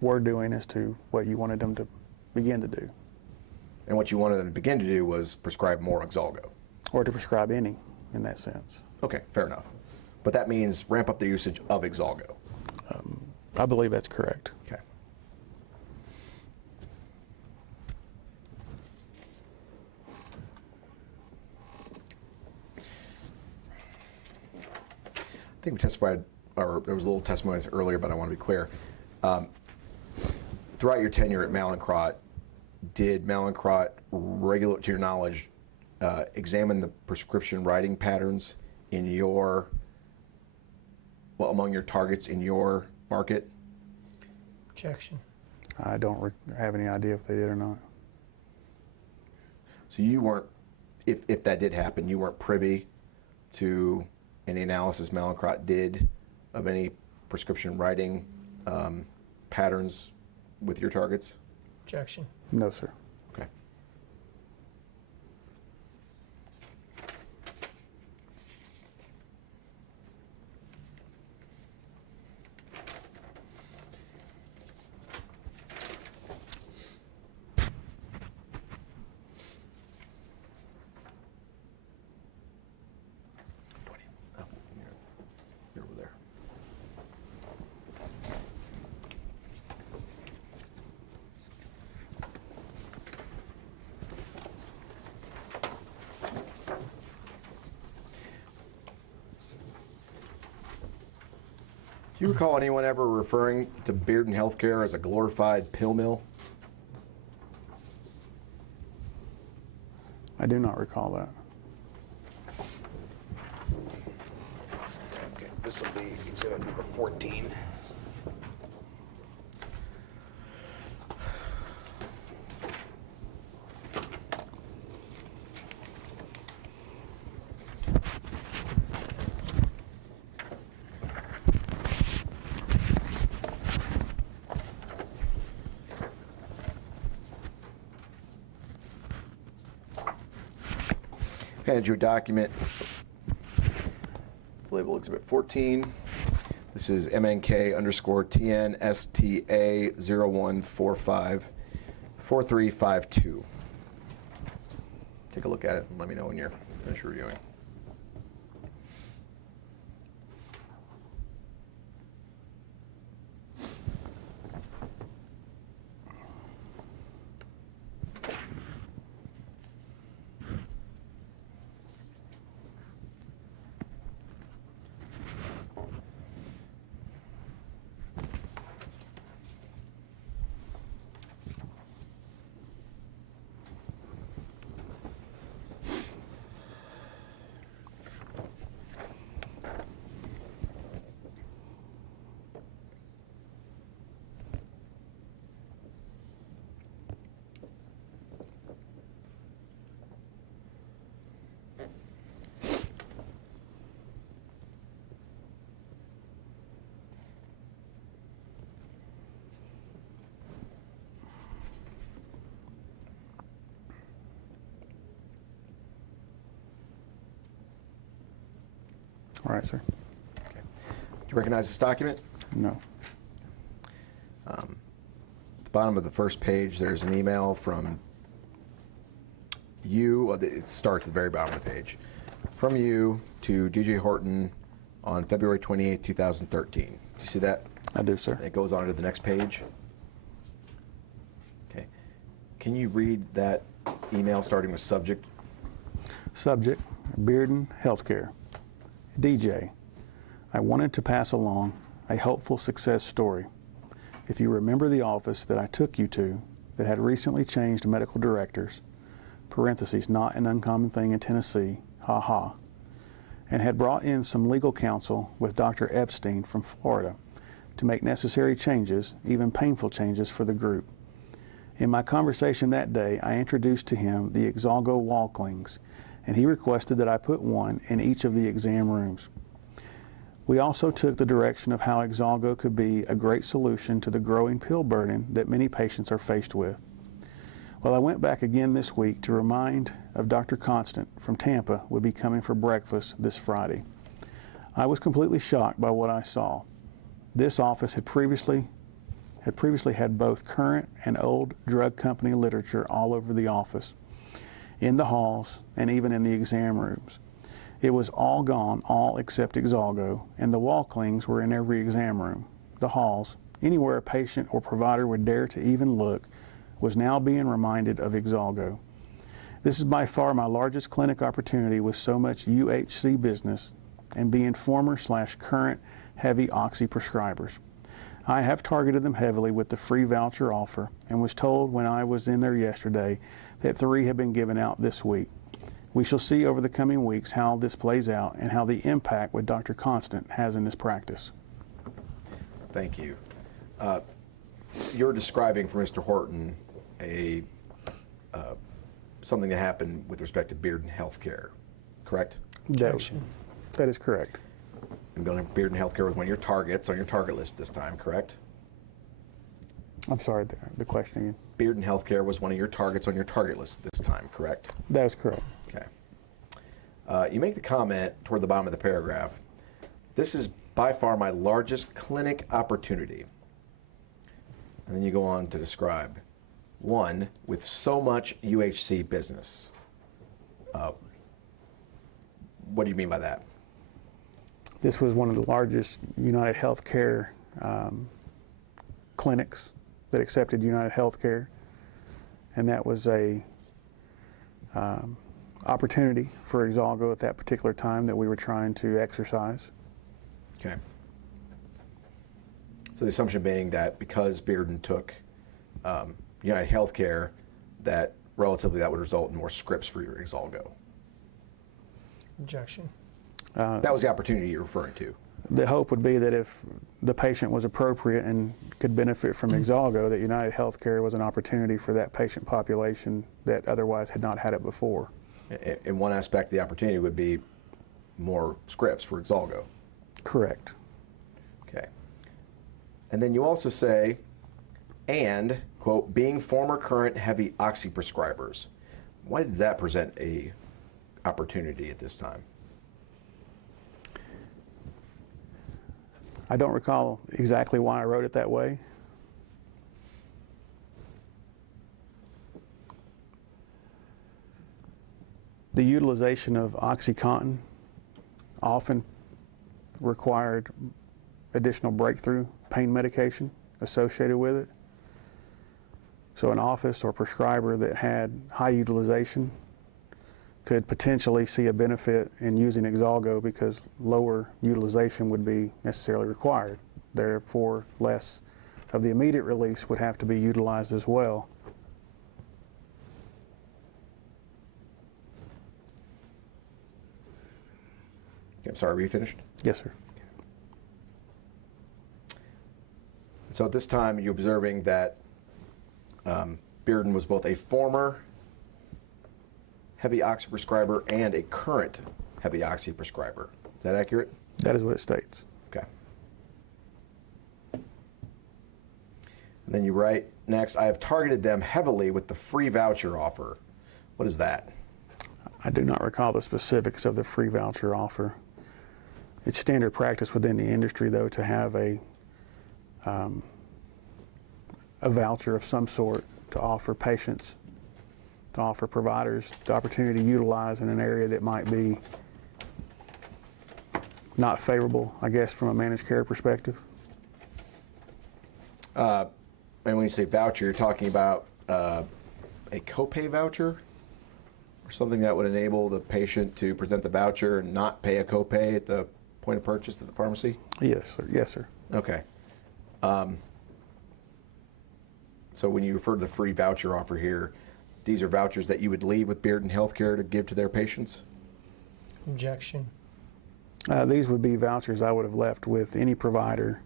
were doing as to what you wanted them to begin to do. And what you wanted them to begin to do was prescribe more Exalgo. Or to prescribe any, in that sense. Okay, fair enough. But that means ramp up their usage of Exalgo. I believe that's correct. Okay. I think we testified, or there was a little testimony earlier, but I want to be clear. Throughout your tenure at Mallincrodt, did Mallincrodt, to your knowledge, examine the prescription writing patterns in your, well, among your targets in your market? Objection. I don't have any idea if they did or not. So you weren't, if that did happen, you weren't privy to any analysis Mallincrodt did of any prescription writing patterns with your targets? Objection. No, sir. Okay. You're over there. you recall anyone ever referring to Bearden Healthcare as a glorified pill mill? I do not recall that. Okay, this will be exhibit number 14. Handed you a document, label exhibit 14. This is MNK_TNSTA01454352. Take a look at it and let me know when you're finished reviewing. All right, sir. Okay. Do you recognize this document? No. At the bottom of the first page, there's an email from you. It starts at the very bottom of the page. From you to DJ Horton on February 28, 2013. Do you see that? I do, sir. It goes on to the next page. Okay. Can you read that email starting with subject? Subject, Bearden Healthcare. DJ, I wanted to pass along a hopeful success story. If you remember the office that I took you to that had recently changed medical directors, parentheses, not an uncommon thing in Tennessee, ha ha, and had brought in some legal counsel with Dr. Epstein from Florida to make necessary changes, even painful changes for the group. In my conversation that day, I introduced to him the Exalgo wall clings, and he requested that I put one in each of the exam rooms. We also took the direction of how Exalgo could be a great solution to the growing pill burden that many patients are faced with. Well, I went back again this week to remind of Dr. Constant from Tampa would be coming for breakfast this Friday. I was completely shocked by what I saw. This office had previously had both current and old drug company literature all over the office, in the halls, and even in the exam rooms. It was all gone, all except Exalgo, and the wall clings were in every exam room. The halls, anywhere a patient or provider would dare to even look, was now being reminded of Exalgo. This is by far my largest clinic opportunity with so much UHC business and being former/current heavy oxy prescribers. I have targeted them heavily with the free voucher offer and was told when I was in there yesterday that 3 have been given out this week. We shall see over the coming weeks how this plays out and how the impact with Dr. Constant has in this practice. Thank you. You're describing for Mr. Horton something that happened with respect to Bearden Healthcare, correct? That is correct. And Bearden Healthcare was one of your targets on your target list this time, correct? I'm sorry, the question again. Bearden Healthcare was one of your targets on your target list this time, correct? That is correct. Okay. You make the comment toward the bottom of the paragraph, this is by far my largest clinic opportunity. And then you go on to describe, one, with so much UHC business. What do you mean by that? This was one of the largest United Healthcare clinics that accepted United Healthcare, and that was a opportunity for Exalgo at that particular time that we were trying to exercise. Okay. So the assumption being that because Bearden took United Healthcare, that relatively that would result in more scripts for your Exalgo. Objection. That was the opportunity you're referring to. The hope would be that if the patient was appropriate and could benefit from Exalgo, that United Healthcare was an opportunity for that patient population that otherwise had not had it before. And one aspect of the opportunity would be more scripts for Exalgo. Correct. Okay. And then you also say, and, quote, being former current heavy oxy prescribers. Why did that present a opportunity at this time? I don't recall exactly why I wrote it that way. The utilization of OxyContin often required additional breakthrough pain medication associated with it. So an office or prescriber that had high utilization could potentially see a benefit in using Exalgo because lower utilization would be necessarily required. Therefore, less of the immediate release would have to be utilized as well. Okay, I'm sorry, were you finished? Yes, sir. So at this time, you're observing that Bearden was both a former heavy oxy prescriber and a current heavy oxy prescriber. Is that accurate? That is what it states. Okay. And then you write next, I have targeted them heavily with the free voucher offer. What is that? I do not recall the specifics of the free voucher offer. It's standard practice within the industry, though, to have a voucher of some sort to offer patients, to offer providers the opportunity to utilize in an area that might be not favorable, I guess, from a managed care perspective. And when you say voucher, you're talking about a copay voucher? Or something that would enable the patient to present the voucher and not pay a copay at the point of purchase at the pharmacy? Yes, sir. Yes, sir. Okay. So when you refer to the free voucher offer here, these are vouchers that you would leave with Bearden Healthcare to give to their patients? Objection. These would be vouchers I would have left with any provider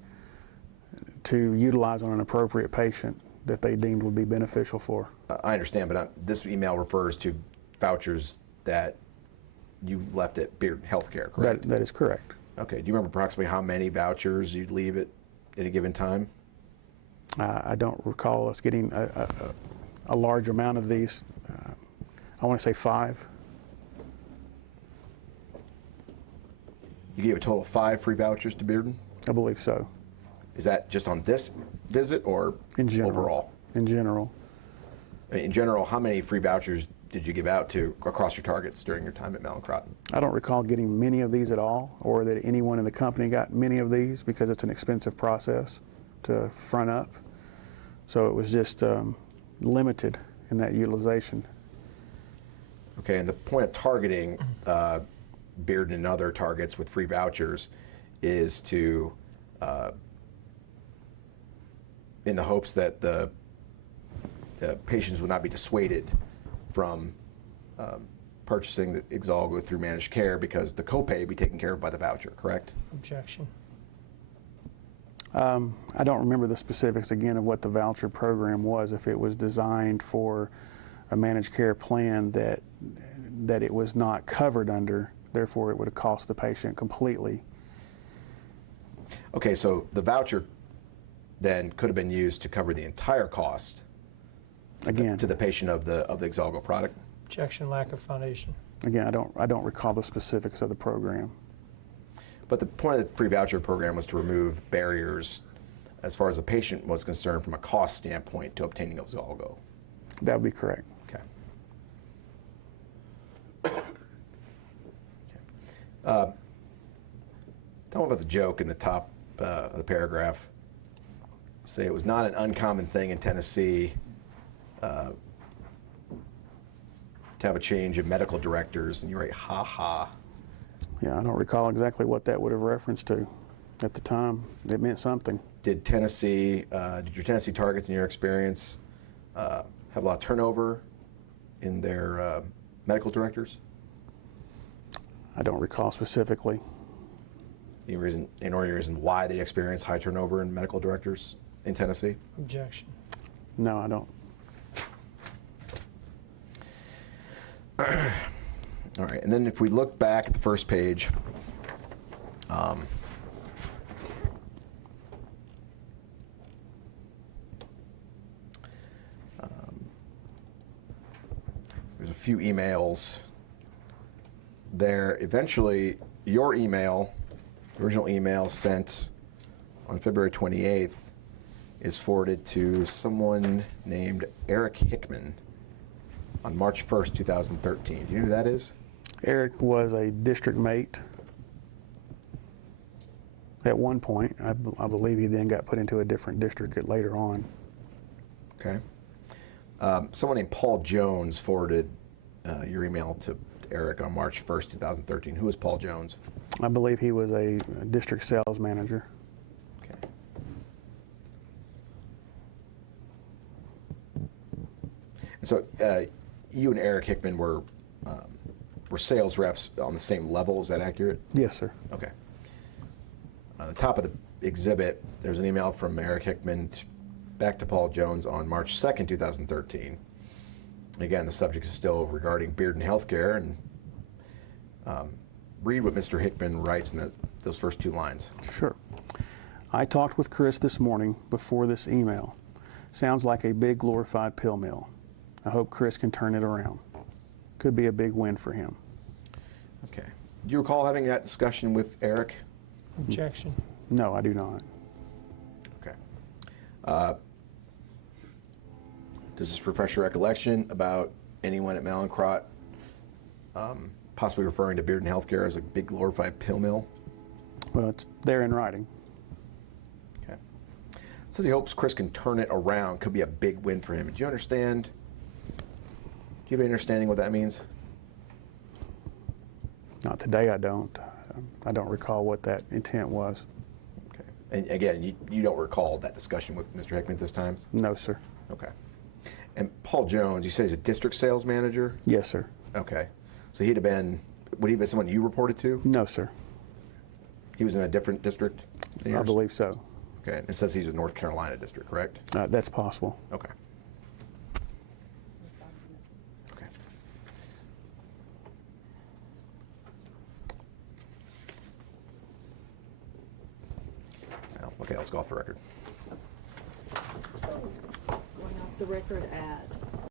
to utilize on an appropriate patient that they deemed would be beneficial for. I understand, but this email refers to vouchers that you left at Bearden Healthcare, correct? That is correct. Okay. Do you remember approximately how many vouchers you'd leave at any given time? I don't recall us getting a large amount of these. I want to say 5. You gave a total of 5 free vouchers to Bearden? I believe so. Is that just on this visit or In general. overall? In general. In general, how many free vouchers did you give out to across your targets during your time at Mallincrodt? I don't recall getting many of these at all, or that anyone in the company got many of these, because it's an expensive process to front up. So it was just limited in that utilization. Okay, and the point of targeting Bearden and other targets with free vouchers is to, in the hopes that the patients would not be dissuaded from purchasing the Exalgo through managed care because the copay would be taken care of by the voucher, correct? Objection. I don't remember the specifics again of what the voucher program was, if it was designed for a managed care plan that it was not covered under, therefore it would have cost the patient completely. Okay, so the voucher then could have been used to cover the entire cost Again, to the patient of the Exalgo product? Objection, lack of foundation. again, I don't recall the specifics of the program. But the point of the free voucher program was to remove barriers as far as the patient was concerned from a cost standpoint to obtaining Exalgo. That would be correct. Okay. Tell me about the joke in the top of the paragraph. Say it was not an uncommon thing in Tennessee to have a change in medical directors, and you write, ha ha. Yeah, I don't recall exactly what that would have referenced to. At the time, it meant something. Did your Tennessee targets, in your experience, have a lot of turnover in their medical directors? I don't recall specifically. Any reason why they experience high turnover in medical directors in Tennessee? Objection. No, I don't. All right, and then if we look back at the first page, there's a few emails there. Eventually, your email, original email sent on February 28th, is forwarded to someone named Eric Hickman on March 1st, 2013. Do you know who that is? Eric was a district mate at one point. I believe he then got put into a different district later on. Okay. Someone named Paul Jones forwarded your email to Eric on March 1st, 2013. Who is Paul Jones? I believe he was a district sales manager. Okay. And so you and Eric Hickman were sales reps on the same level. Is that accurate? Yes, sir. Okay. On the top of the exhibit, there's an email from Eric Hickman back to Paul Jones on March 2nd, 2013. Again, the subject is still regarding Bearden Healthcare, and read what Mr. Hickman writes in those first two lines. Sure. I talked with Chris this morning before this email. Sounds like a big glorified pill mill. I hope Chris can turn it around. Could be a big win for him. Okay. Do you recall having that discussion with Eric? Objection. No, I do not. Okay. Does this refresh your recollection about anyone at Mallincrodt possibly referring to Bearden Healthcare as a big glorified pill mill? Well, it's there in writing. Okay. It says he hopes Chris can turn it around. Could be a big win for him. Do you understand? Do you have any understanding what that means? Not today, I don't. I don't recall what that intent was. Okay. And again, you don't recall that discussion with Mr. Hickman at this time? No, sir. Okay. And Paul Jones, you say he's a district sales manager? Yes, sir. Okay. So would he have been someone you reported to? No, sir. He was in a different district than I yours? believe so. Okay. It says he's a North Carolina district, correct? That's possible. Okay. Okay. Well, okay, let's go off the record. Going off the record at